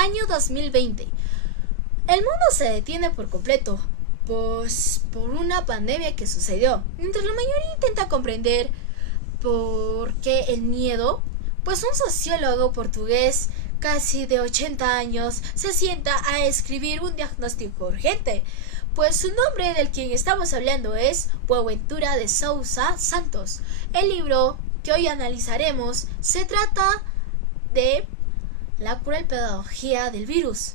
Año 2020. El mundo se detiene por completo, pues por una pandemia que sucedió. Mientras la mayoría intenta comprender por qué el miedo, pues un sociólogo portugués casi de 80 años se sienta a escribir un diagnóstico urgente, pues su nombre del quien estamos hablando es Boaventura de Sousa Santos. El libro que hoy analizaremos se trata de La cruel pedagogía del virus.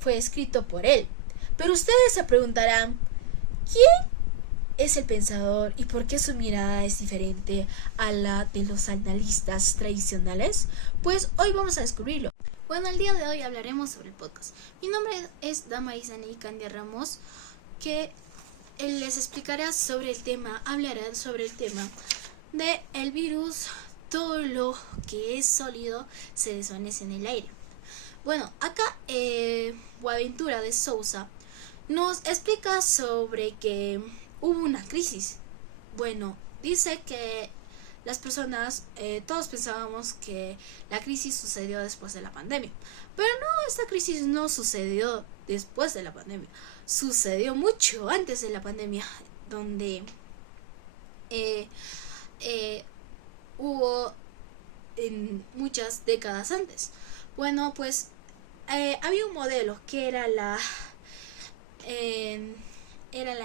Fue escrito por él. Pero ustedes se preguntarán, ¿quién es el pensador y por qué su mirada es diferente a la de los analistas tradicionales? Pues hoy vamos a descubrirlo. Bueno, el día de hoy hablaremos sobre el podcast. Mi nombre es Damarisa Ney Candia Ramos, que les explicará sobre el tema, hablará sobre el tema de el virus. Todo lo que es sólido se desvanece en el aire. Bueno, acá Boaventura de Sousa nos explica sobre que hubo una crisis. Bueno, dice que las personas, todos pensábamos que la crisis sucedió después de la pandemia. Pero no, esta crisis no sucedió después de la pandemia. Sucedió mucho antes de la pandemia, donde hubo en muchas décadas antes. Bueno, pues había un modelo que era la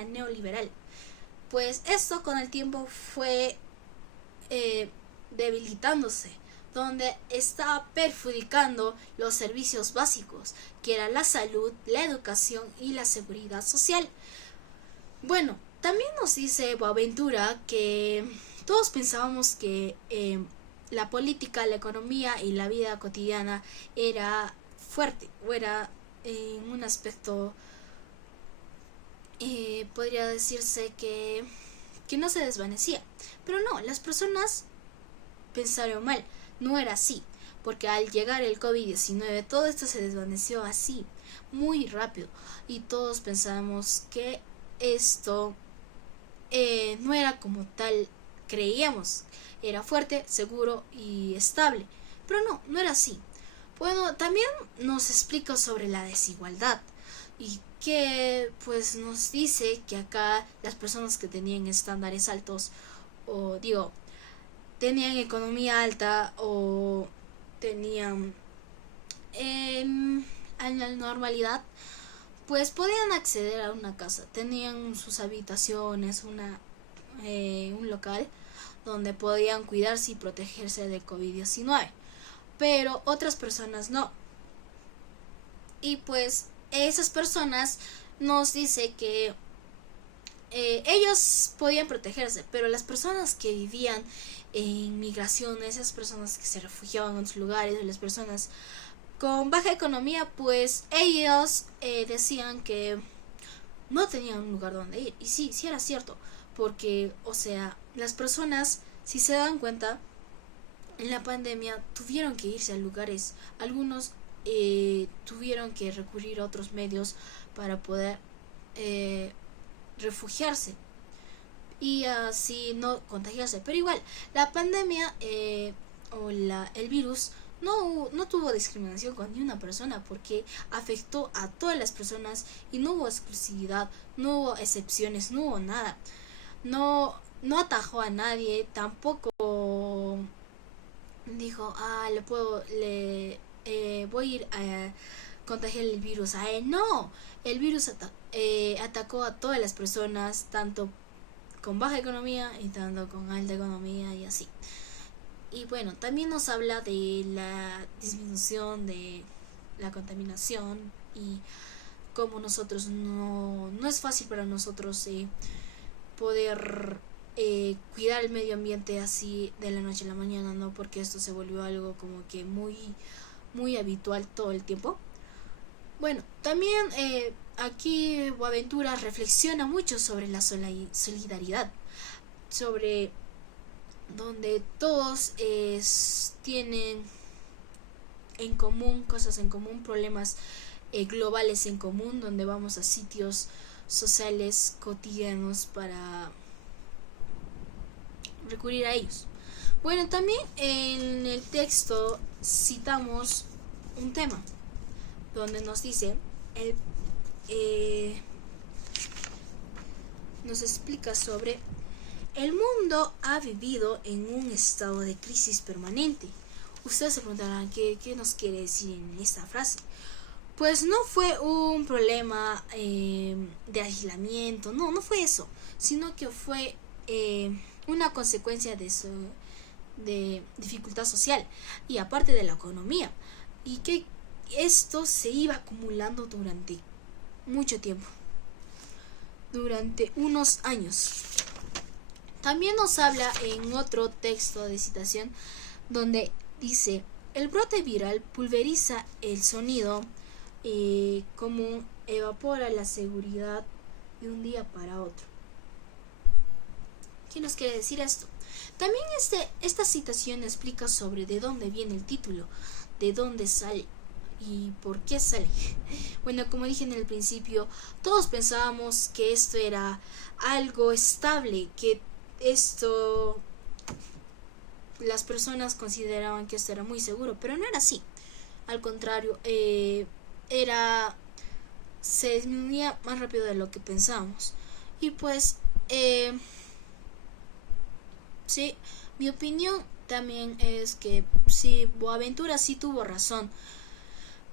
neoliberal. Pues esto con el tiempo fue debilitándose, donde estaba perjudicando los servicios básicos, que era la salud, la educación y la seguridad social. Bueno, también nos dice Boaventura que todos pensábamos que la política, la economía y la vida cotidiana era fuerte, o era en un aspecto, podría decirse que no se desvanecía. Pero no, las personas pensaron mal, no era así, porque al llegar el COVID-19 todo esto se desvaneció así, muy rápido, y todos pensamos que esto no era como tal creíamos, era fuerte, seguro y estable, pero no era así. Bueno, también nos explica sobre la desigualdad y que pues nos dice que acá las personas que tenían estándares altos, o digo, tenían economía alta o tenían a la normalidad, pues podían acceder a una casa, tenían sus habitaciones, un local donde podían cuidarse y protegerse de COVID-19, pero otras personas no. Y pues esas personas nos dice que ellos podían protegerse, pero las personas que vivían en migraciones, esas personas que se refugiaban en otros lugares, las personas con baja economía, pues ellos decían que no tenían un lugar donde ir. Y sí era cierto, porque, o sea, las personas, si se dan cuenta, en la pandemia tuvieron que irse a lugares, algunos tuvieron que recurrir a otros medios para poder refugiarse y así no contagiarse. Pero igual, la pandemia el virus no tuvo discriminación con ni una persona, porque afectó a todas las personas y no hubo exclusividad, no hubo excepciones, no hubo nada. No atajó a nadie, tampoco dijo, voy a ir a contagiar el virus a él. No, el virus atacó a todas las personas, tanto con baja economía y tanto con alta economía y así. Y bueno, también nos habla de la disminución de la contaminación y cómo nosotros no es fácil para nosotros poder cuidar el medio ambiente así de la noche a la mañana, ¿no? Porque esto se volvió algo como que muy habitual todo el tiempo. Bueno, también aquí Boaventura reflexiona mucho sobre la solidaridad, sobre donde todos tienen en común cosas en común, problemas globales en común, donde vamos a sitios sociales cotidianos para recurrir a ellos. Bueno, también en el texto citamos un tema donde nos dice, nos explica sobre el mundo ha vivido en un estado de crisis permanente. Ustedes se preguntarán qué nos quiere decir en esta frase. Pues no fue un problema de aislamiento, no fue eso, sino que fue una consecuencia de dificultad social y aparte de la economía, y que esto se iba acumulando durante mucho tiempo, durante unos años. También nos habla en otro texto de citación donde dice: el brote viral pulveriza el sonido como evapora la seguridad de un día para otro. ¿Qué nos quiere decir esto? También esta citación explica sobre de dónde viene el título, de dónde sale y por qué sale. Bueno, como dije en el principio, todos pensábamos que esto era algo estable, que las personas consideraban que esto era muy seguro, pero no era así. Al contrario, se disminuía más rápido de lo que pensábamos. Y pues sí, mi opinión también es que sí, Boaventura sí tuvo razón,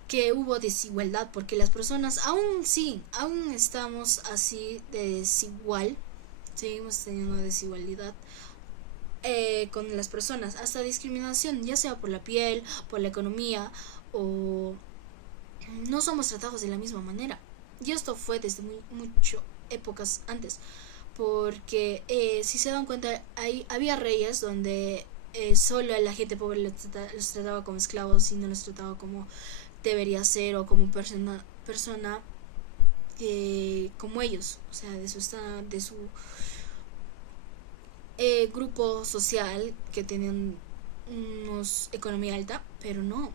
que hubo desigualdad, porque las personas aún estamos así de desigual, seguimos teniendo desigualdad con las personas, hasta discriminación, ya sea por la piel, por la economía, o no somos tratados de la misma manera. Y esto fue desde mucho épocas antes, porque si se dan cuenta, había reyes donde solo a la gente pobre los trataba como esclavos y no los trataba como debería ser, o como persona como ellos, o sea, de su grupo social, que tenían unos economía alta, pero no,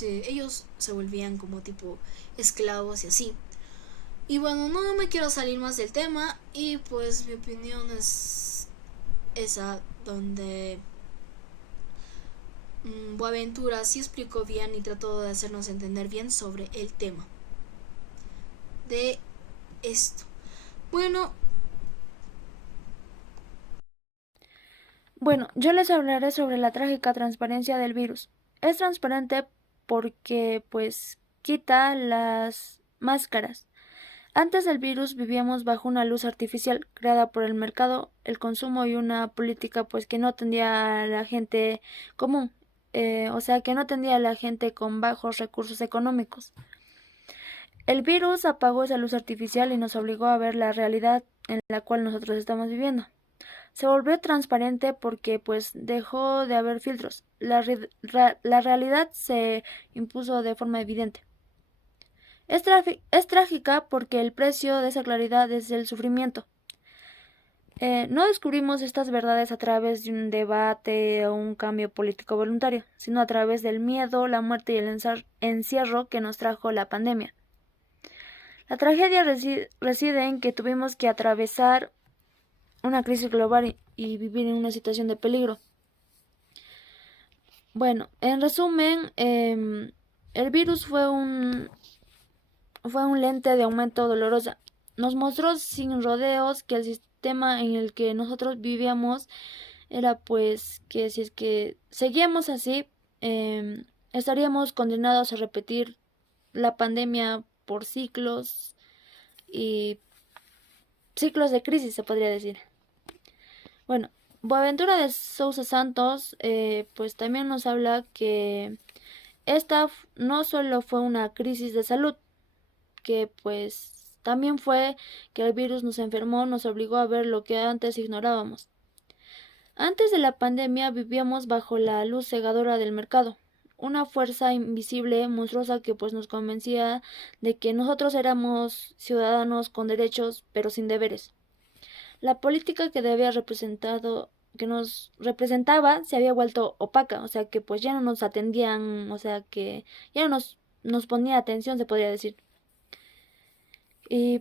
ellos se volvían como tipo esclavos y así. Y bueno, no me quiero salir más del tema, y pues mi opinión es esa, donde Boaventura sí explicó bien y trató de hacernos entender bien sobre el tema de esto. Bueno, yo les hablaré sobre la trágica transparencia del virus. Es transparente porque pues quita las máscaras. Antes del virus vivíamos bajo una luz artificial creada por el mercado, el consumo y una política pues que no atendía a la gente común, o sea que no atendía a la gente con bajos recursos económicos. El virus apagó esa luz artificial y nos obligó a ver la realidad en la cual nosotros estamos viviendo. Se volvió transparente porque pues dejó de haber filtros. La realidad se impuso de forma evidente. Es trágica porque el precio de esa claridad es el sufrimiento. No descubrimos estas verdades a través de un debate o un cambio político voluntario, sino a través del miedo, la muerte y el encierro que nos trajo la pandemia. La tragedia reside en que tuvimos que atravesar una crisis global y vivir en una situación de peligro. Bueno, en resumen, el virus fue un lente de aumento dolorosa. Nos mostró sin rodeos que el sistema en el que nosotros vivíamos era pues que si es que seguíamos así, estaríamos condenados a repetir la pandemia por ciclos de crisis, se podría decir. Bueno, Boaventura de Sousa Santos pues también nos habla que esta no solo fue una crisis de salud, que pues también fue que el virus nos enfermó, nos obligó a ver lo que antes ignorábamos. Antes de la pandemia vivíamos bajo la luz cegadora del mercado, una fuerza invisible, monstruosa, que pues nos convencía de que nosotros éramos ciudadanos con derechos pero sin deberes. La política que nos representaba se había vuelto opaca, o sea que pues ya no nos atendían, o sea que ya no nos ponía atención, se podría decir.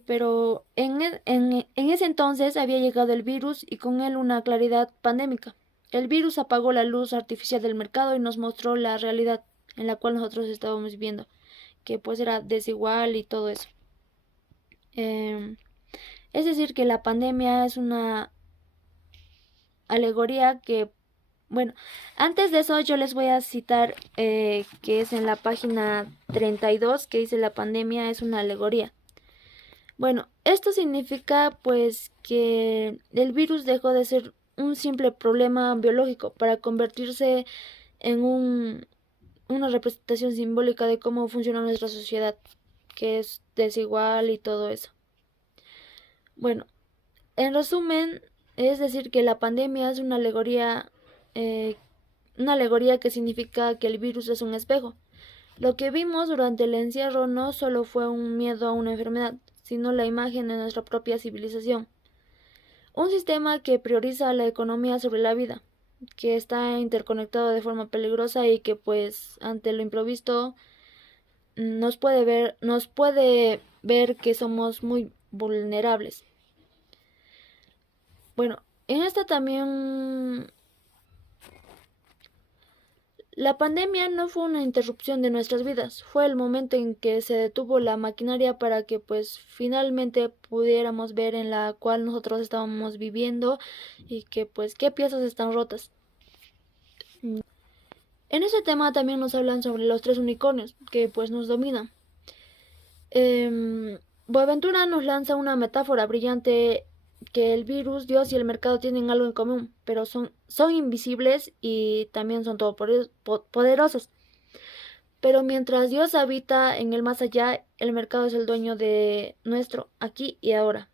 Pero en ese entonces había llegado el virus y con él una claridad pandémica. El virus apagó la luz artificial del mercado y nos mostró la realidad en la cual nosotros estábamos viviendo, que pues era desigual y todo eso. Es decir, que la pandemia es una alegoría que, bueno, antes de eso yo les voy a citar que es en la página 32 que dice la pandemia es una alegoría. Bueno, esto significa pues que el virus dejó de ser un simple problema biológico para convertirse en una representación simbólica de cómo funciona nuestra sociedad, que es desigual y todo eso. Bueno, en resumen, es decir que la pandemia es una alegoría que significa que el virus es un espejo. Lo que vimos durante el encierro no solo fue un miedo a una enfermedad, sino la imagen de nuestra propia civilización. Un sistema que prioriza la economía sobre la vida, que está interconectado de forma peligrosa y que pues ante lo imprevisto nos puede ver que somos muy vulnerables. Bueno, en esta también la pandemia no fue una interrupción de nuestras vidas, fue el momento en que se detuvo la maquinaria para que pues finalmente pudiéramos ver en la cual nosotros estábamos viviendo y que pues qué piezas están rotas. En ese tema también nos hablan sobre los 3 unicornios que pues nos dominan. Boaventura nos lanza una metáfora brillante que el virus, Dios y el mercado tienen algo en común, pero son invisibles y también son todopoderosos. Pero mientras Dios habita en el más allá, el mercado es el dueño de nuestro aquí y ahora.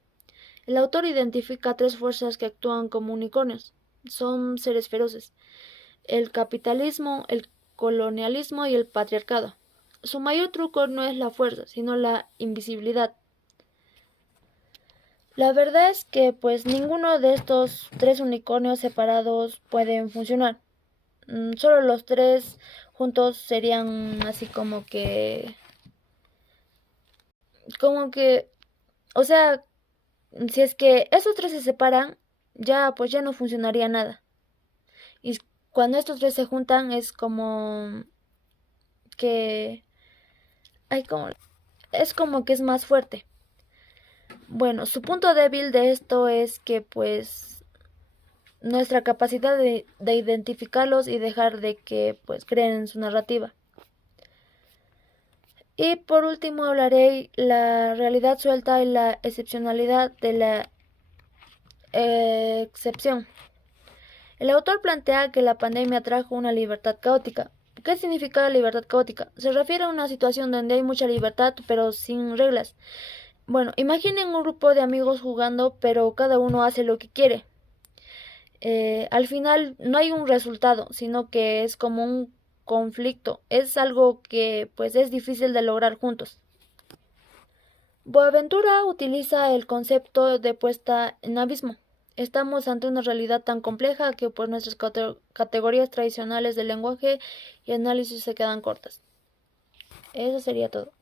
El autor identifica 3 fuerzas que actúan como unicornios. Son seres feroces: el capitalismo, el colonialismo y el patriarcado. Su mayor truco no es la fuerza, sino la invisibilidad. La verdad es que pues ninguno de estos 3 unicornios separados pueden funcionar. Solo los 3 juntos serían así como que, o sea, si es que esos 3 se separan, ya pues ya no funcionaría nada. Y cuando estos 3 se juntan es como que es como que es más fuerte. Bueno, su punto débil de esto es que pues nuestra capacidad de identificarlos y dejar de que pues creen en su narrativa. Y por último hablaré la realidad suelta y la excepcionalidad de la excepción. El autor plantea que la pandemia trajo una libertad caótica. ¿Qué significa la libertad caótica? Se refiere a una situación donde hay mucha libertad pero sin reglas. Bueno, imaginen un grupo de amigos jugando, pero cada uno hace lo que quiere. Al final no hay un resultado, sino que es como un conflicto. Es algo que pues es difícil de lograr juntos. Boaventura utiliza el concepto de puesta en abismo. Estamos ante una realidad tan compleja que pues nuestras categorías tradicionales de lenguaje y análisis se quedan cortas. Eso sería todo.